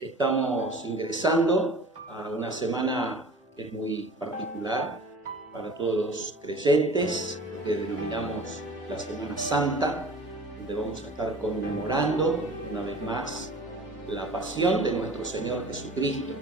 Estamos ingresando a una semana que es muy particular para todos los creyentes, que denominamos la Semana Santa, donde vamos a estar conmemorando una vez más la pasión de nuestro Señor Jesucristo.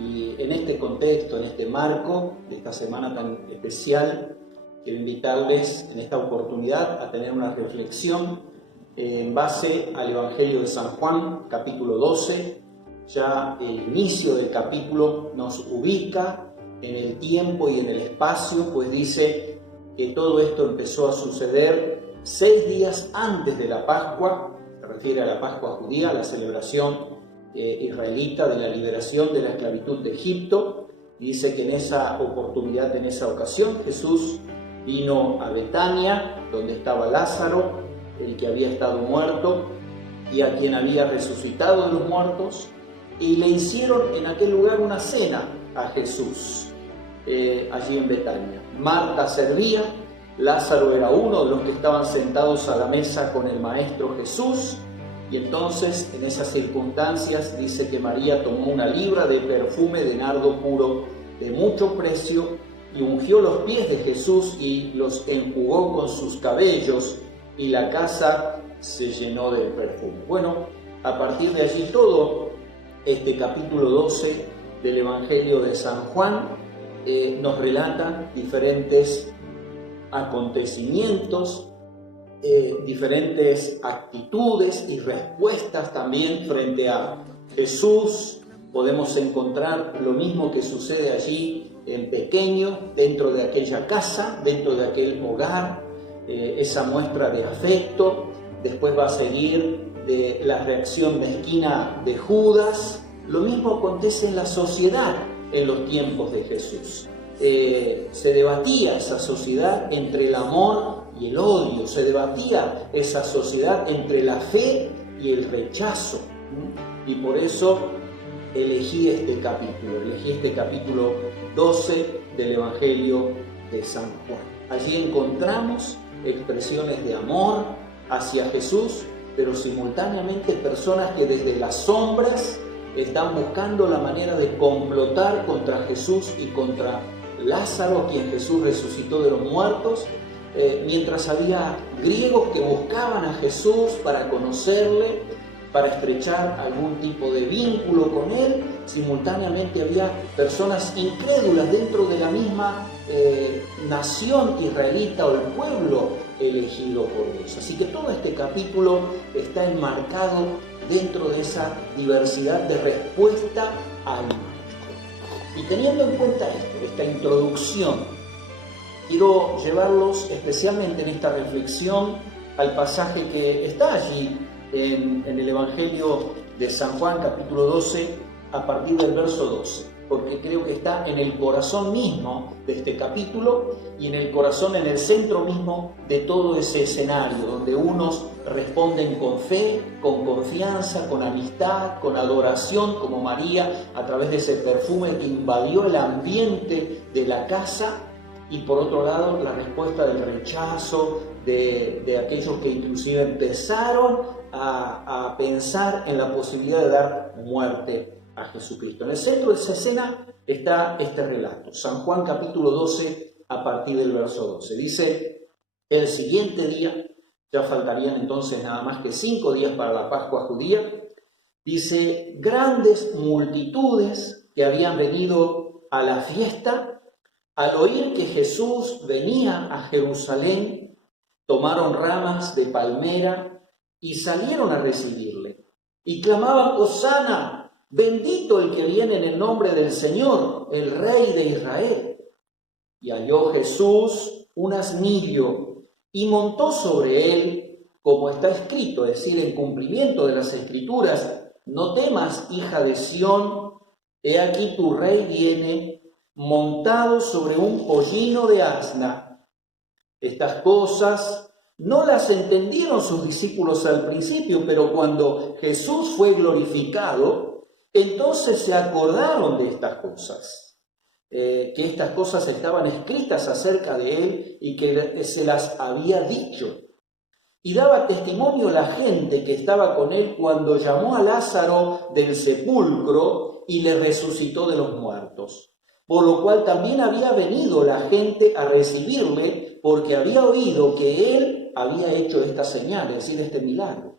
Y en este contexto, en este marco de esta semana tan especial, quiero invitarles en esta oportunidad a tener una reflexión en base al Evangelio de San Juan, capítulo 12. Ya el inicio del capítulo nos ubica en el tiempo y en el espacio, pues dice que todo esto empezó a suceder 6 días antes de la Pascua. Se refiere a la Pascua judía, la celebración israelita de la liberación de la esclavitud de Egipto. Y dice que en esa oportunidad, en esa ocasión, Jesús vino a Betania, donde estaba Lázaro, el que había estado muerto y a quien había resucitado de los muertos, y le hicieron en aquel lugar una cena a Jesús, allí en Betania. Marta servía, Lázaro era uno de los que estaban sentados a la mesa con el Maestro Jesús, y entonces en esas circunstancias dice que María tomó una libra de perfume de nardo puro de mucho precio y ungió los pies de Jesús y los enjugó con sus cabellos, y la casa se llenó de perfume. Bueno, a partir de allí todo este capítulo 12 del Evangelio de San Juan nos relata diferentes acontecimientos, diferentes actitudes y respuestas también frente a Jesús. Podemos encontrar lo mismo que sucede allí en pequeño, dentro de aquella casa, dentro de aquel hogar, esa muestra de afecto. Después va a seguir de la reacción mezquina de Judas. Lo mismo acontece en la sociedad en los tiempos de Jesús. Se debatía esa sociedad entre el amor y el odio, se debatía esa sociedad entre la fe y el rechazo. Y por eso elegí este capítulo 12 del Evangelio de San Juan. Allí encontramos expresiones de amor hacia Jesús, pero simultáneamente personas que desde las sombras están buscando la manera de complotar contra Jesús y contra Lázaro, quien Jesús resucitó de los muertos, mientras había griegos que buscaban a Jesús para conocerle, para estrechar algún tipo de vínculo con él. Simultáneamente había personas incrédulas dentro de la misma nación israelita o el pueblo elegido por Dios. Así que todo este capítulo está enmarcado dentro de esa diversidad de respuesta al Maestro. Y teniendo en cuenta esta introducción, quiero llevarlos especialmente en esta reflexión al pasaje que está allí en el Evangelio de San Juan, capítulo 12, a partir del verso 12, porque creo que está en el corazón mismo de este capítulo y en el corazón, en el centro mismo de todo ese escenario, donde unos responden con fe, con confianza, con amistad, con adoración, como María, a través de ese perfume que invadió el ambiente de la casa, y por otro lado la respuesta del rechazo de aquellos que inclusive empezaron a pensar en la posibilidad de dar muerte a Jesucristo. En el centro de esa escena está este relato, San Juan capítulo 12 a partir del verso 12. Dice: el siguiente día, ya faltarían entonces nada más que 5 días para la Pascua judía, dice, grandes multitudes que habían venido a la fiesta, al oír que Jesús venía a Jerusalén, tomaron ramas de palmera y salieron a recibirle, y clamaban: Hosana, bendito el que viene en el nombre del Señor, el Rey de Israel. Y halló Jesús un asnillo y montó sobre él, como está escrito, es decir, en cumplimiento de las Escrituras: no temas, hija de Sión, he aquí tu rey viene, montado sobre un pollino de asna. Estas cosas no las entendieron sus discípulos al principio, pero cuando Jesús fue glorificado, entonces se acordaron de estas cosas, que estas cosas estaban escritas acerca de él y que se las había dicho. Y daba testimonio la gente que estaba con él cuando llamó a Lázaro del sepulcro y le resucitó de los muertos. Por lo cual también había venido la gente a recibirle, porque había oído que él había hecho esta señal, es decir, este milagro.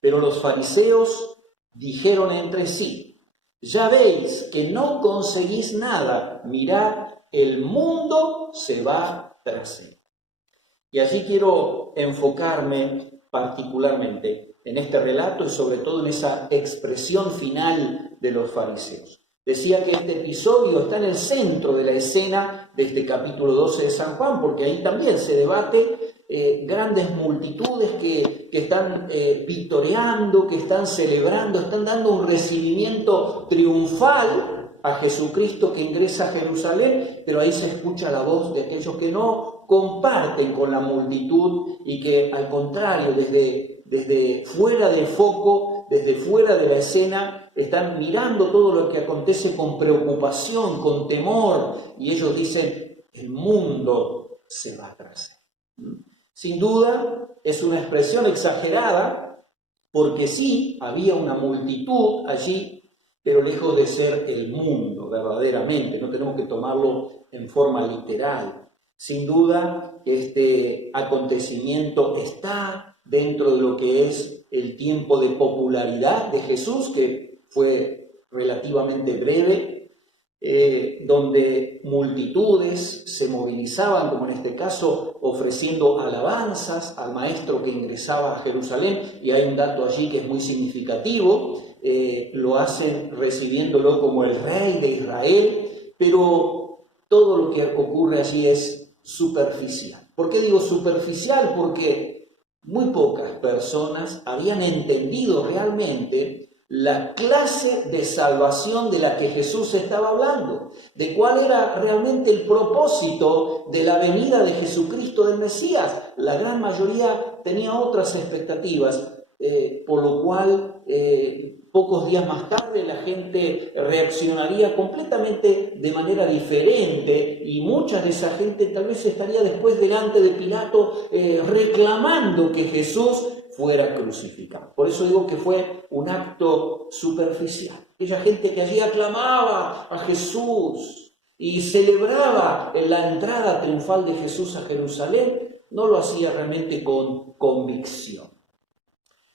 Pero los fariseos dijeron entre sí: ya veis que no conseguís nada, mirad, el mundo se va tras él. Y allí quiero enfocarme particularmente en este relato y sobre todo en esa expresión final de los fariseos. Decía que este episodio está en el centro de la escena de este capítulo 12 de San Juan, porque ahí también se debate grandes multitudes que están victoriando, que están celebrando, están dando un recibimiento triunfal a Jesucristo que ingresa a Jerusalén, pero ahí se escucha la voz de aquellos que no comparten con la multitud y que al contrario, desde fuera del foco, desde fuera de la escena, están mirando todo lo que acontece con preocupación, con temor, y ellos dicen: el mundo se va tras él. Sin duda, es una expresión exagerada, porque sí, había una multitud allí, pero lejos de ser el mundo verdaderamente, no tenemos que tomarlo en forma literal. Sin duda, este acontecimiento está dentro de lo que es el tiempo de popularidad de Jesús, que fue relativamente breve, donde multitudes se movilizaban, como en este caso, ofreciendo alabanzas al maestro que ingresaba a Jerusalén, y hay un dato allí que es muy significativo, lo hacen recibiéndolo como el rey de Israel, pero todo lo que ocurre allí es superficial. ¿Por qué digo superficial? Porque muy pocas personas habían entendido realmente la clase de salvación de la que Jesús estaba hablando, de cuál era realmente el propósito de la venida de Jesucristo del Mesías. La gran mayoría tenía otras expectativas, por lo cual pocos días más tarde la gente reaccionaría completamente de manera diferente, y mucha de esa gente tal vez estaría después delante de Pilato reclamando que Jesús fuera crucificado. Por eso digo que fue un acto superficial. Aquella gente que allí aclamaba a Jesús y celebraba la entrada triunfal de Jesús a Jerusalén, no lo hacía realmente con convicción.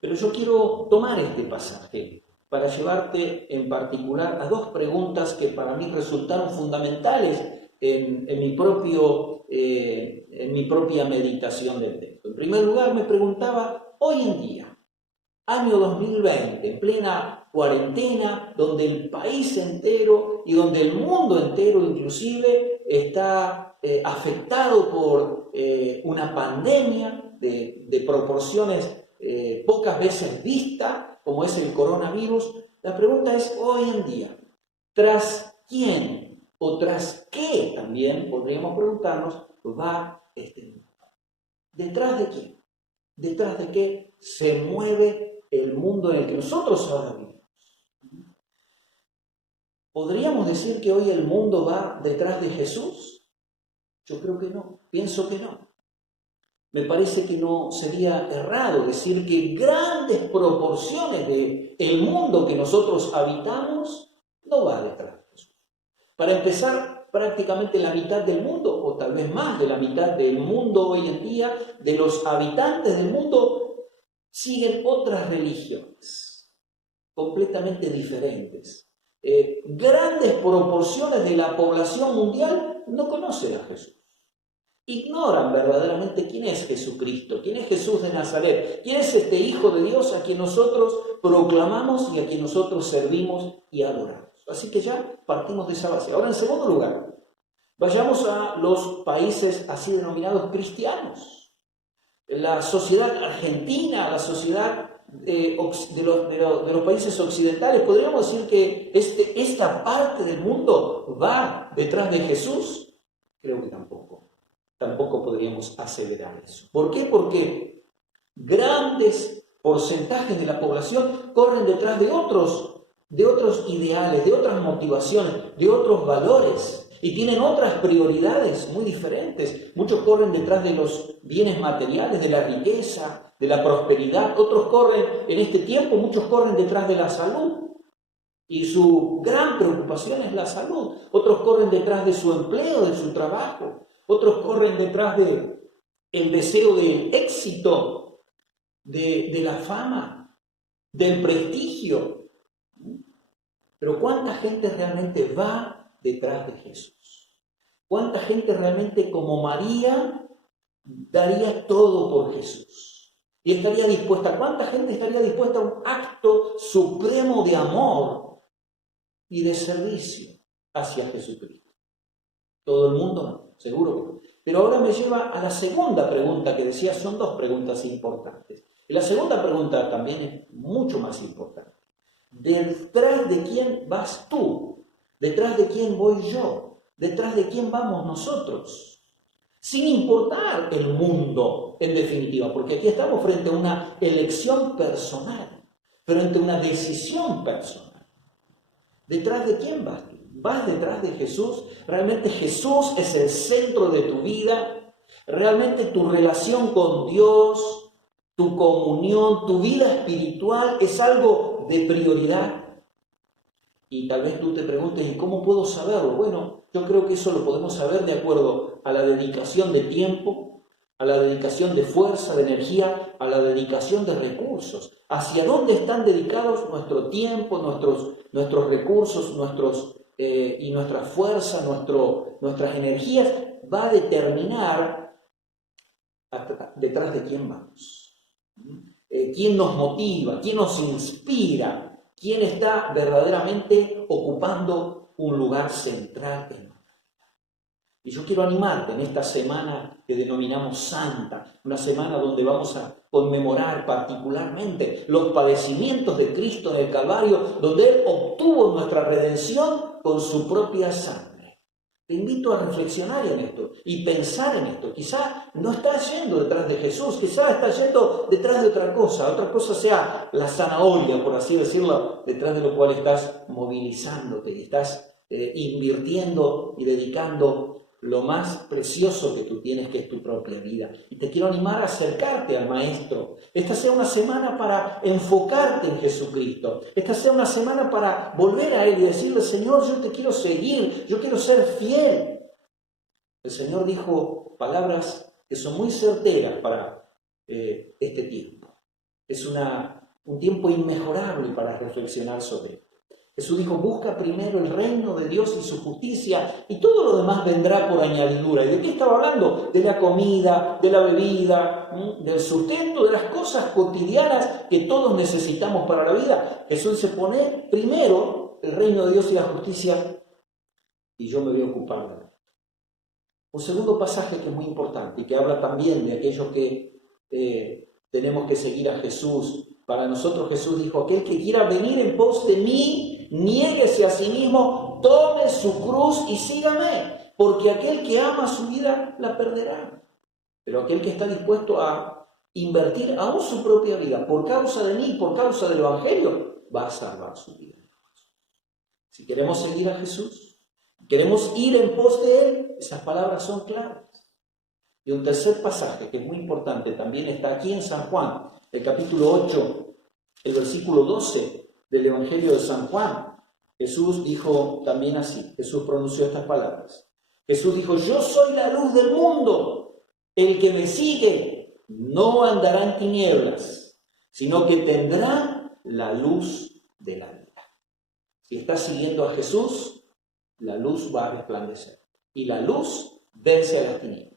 Pero yo quiero tomar este pasaje para llevarte en particular a dos preguntas que para mí resultaron fundamentales en mi propia meditación del texto. En primer lugar, me preguntaba: hoy en día, año 2020, en plena cuarentena, donde el país entero y donde el mundo entero inclusive está afectado por una pandemia de proporciones pocas veces vista, como es el coronavirus, la pregunta es: hoy en día, ¿tras quién o tras qué, también podríamos preguntarnos, va este mundo? ¿Detrás de quién? ¿Detrás de qué se mueve el mundo en el que nosotros ahora vivimos? ¿Podríamos decir que hoy el mundo va detrás de Jesús? Yo creo que no, pienso que no. Me parece que no sería errado decir que grandes proporciones del mundo que nosotros habitamos no va detrás de Jesús. Para empezar, prácticamente la mitad del mundo, o tal vez más de la mitad del mundo hoy en día, de los habitantes del mundo, siguen otras religiones completamente diferentes. Grandes proporciones de la población mundial no conocen a Jesús. Ignoran verdaderamente quién es Jesucristo, quién es Jesús de Nazaret, quién es este Hijo de Dios a quien nosotros proclamamos y a quien nosotros servimos y adoramos. Así que ya partimos de esa base. Ahora, en segundo lugar, vayamos a los países así denominados cristianos. La sociedad argentina, la sociedad de los países occidentales, ¿podríamos decir que esta parte del mundo va detrás de Jesús? Creo que tampoco. Tampoco podríamos aseverar eso. ¿Por qué? Porque grandes porcentajes de la población corren detrás de otros ideales, de otras motivaciones, de otros valores. y tienen otras prioridades muy diferentes. Muchos corren detrás de los bienes materiales, de la riqueza, de la prosperidad. Otros corren, en este tiempo, muchos corren detrás de la salud. Y su gran preocupación es la salud. Otros corren detrás de su empleo, de su trabajo. Otros corren detrás de el deseo del éxito, de la fama, del prestigio. Pero ¿cuánta gente realmente va detrás de Jesús? ¿Cuánta gente realmente como María daría todo por Jesús? Y estaría dispuesta, ¿cuánta gente estaría dispuesta a un acto supremo de amor y de servicio hacia Jesucristo? Todo el mundo no, seguro que no. Pero ahora me lleva a la segunda pregunta que decía, son dos preguntas importantes. Y la segunda pregunta también es mucho más importante. ¿Detrás de quién vas tú? ¿Detrás de quién voy yo? ¿Detrás de quién vamos nosotros? Sin importar el mundo, en definitiva, porque aquí estamos frente a una elección personal, frente a una decisión personal. ¿Detrás de quién vas tú? ¿Vas detrás de Jesús? ¿Realmente Jesús es el centro de tu vida? ¿Realmente tu relación con Dios, tu comunión, tu vida espiritual es algo de prioridad? Y tal vez tú te preguntes, ¿y cómo puedo saberlo? Bueno, yo creo que eso lo podemos saber de acuerdo a la dedicación de tiempo, a la dedicación de fuerza, de energía, a la dedicación de recursos. ¿Hacia dónde están dedicados nuestro tiempo, nuestros recursos, y nuestra fuerza, nuestras energías? Va a determinar detrás de quién vamos. ¿Quién nos motiva? ¿Quién nos inspira? ¿Quién está verdaderamente ocupando un lugar central en nuestra vida? Y yo quiero animarte en esta semana que denominamos Santa, una semana donde vamos a conmemorar particularmente los padecimientos de Cristo en el Calvario, donde Él obtuvo nuestra redención con su propia sangre. Te invito a reflexionar en esto y pensar en esto. Quizá no estás yendo detrás de Jesús, quizá estás yendo detrás de otra cosa sea la zanahoria, por así decirlo, detrás de lo cual estás movilizándote y estás invirtiendo y dedicando lo más precioso que tú tienes, que es tu propia vida. Y te quiero animar a acercarte al Maestro. Esta sea una semana para enfocarte en Jesucristo. Esta sea una semana para volver a Él y decirle, Señor, yo te quiero seguir, yo quiero ser fiel. El Señor dijo palabras que son muy certeras para este tiempo. Es un tiempo inmejorable para reflexionar sobre él. Jesús dijo, busca primero el reino de Dios y su justicia y todo lo demás vendrá por añadidura. ¿Y de qué estaba hablando? De la comida, de la bebida, del sustento, de las cosas cotidianas que todos necesitamos para la vida. Jesús se pone primero el reino de Dios y la justicia y yo me voy a ocupar de él. Un segundo pasaje que es muy importante y que habla también de aquellos que tenemos que seguir a Jesús. Para nosotros Jesús dijo, aquel que quiera venir en pos de mí, niéguese a sí mismo, tome su cruz y sígame, porque aquel que ama su vida la perderá. Pero aquel que está dispuesto a invertir aún su propia vida por causa de mí, por causa del Evangelio, va a salvar su vida. Si queremos seguir a Jesús, queremos ir en pos de Él, esas palabras son claras. Y un tercer pasaje que es muy importante también está aquí en San Juan, el capítulo 8, el versículo 12 del Evangelio de San Juan. Jesús dijo también así, Jesús pronunció estas palabras. Jesús dijo, yo soy la luz del mundo, el que me sigue no andará en tinieblas, sino que tendrá la luz de la vida. Si estás siguiendo a Jesús, la luz va a resplandecer y la luz vence a las tinieblas.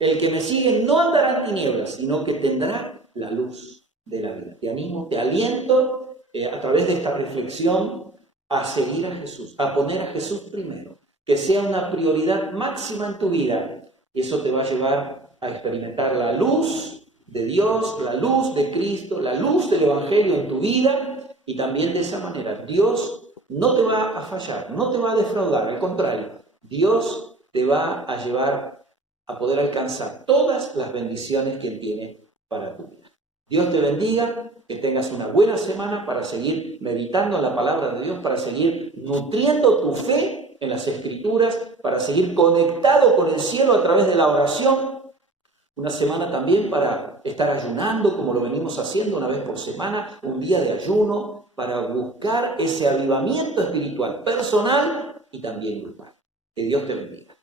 El que me sigue no andará en tinieblas, sino que tendrá la luz de la vida. Te animo, te aliento a través de esta reflexión a seguir a Jesús, a poner a Jesús primero, que sea una prioridad máxima en tu vida. Y eso te va a llevar a experimentar la luz de Dios, la luz de Cristo, la luz del Evangelio en tu vida. Y también de esa manera Dios no te va a fallar, no te va a defraudar. Al contrario, Dios te va a llevar a poder alcanzar todas las bendiciones que Él tiene para tu vida. Dios te bendiga, que tengas una buena semana para seguir meditando en la palabra de Dios, para seguir nutriendo tu fe en las Escrituras, para seguir conectado con el cielo a través de la oración. Una semana también para estar ayunando, como lo venimos haciendo una vez por semana, un día de ayuno, para buscar ese avivamiento espiritual personal y también grupal. Que Dios te bendiga.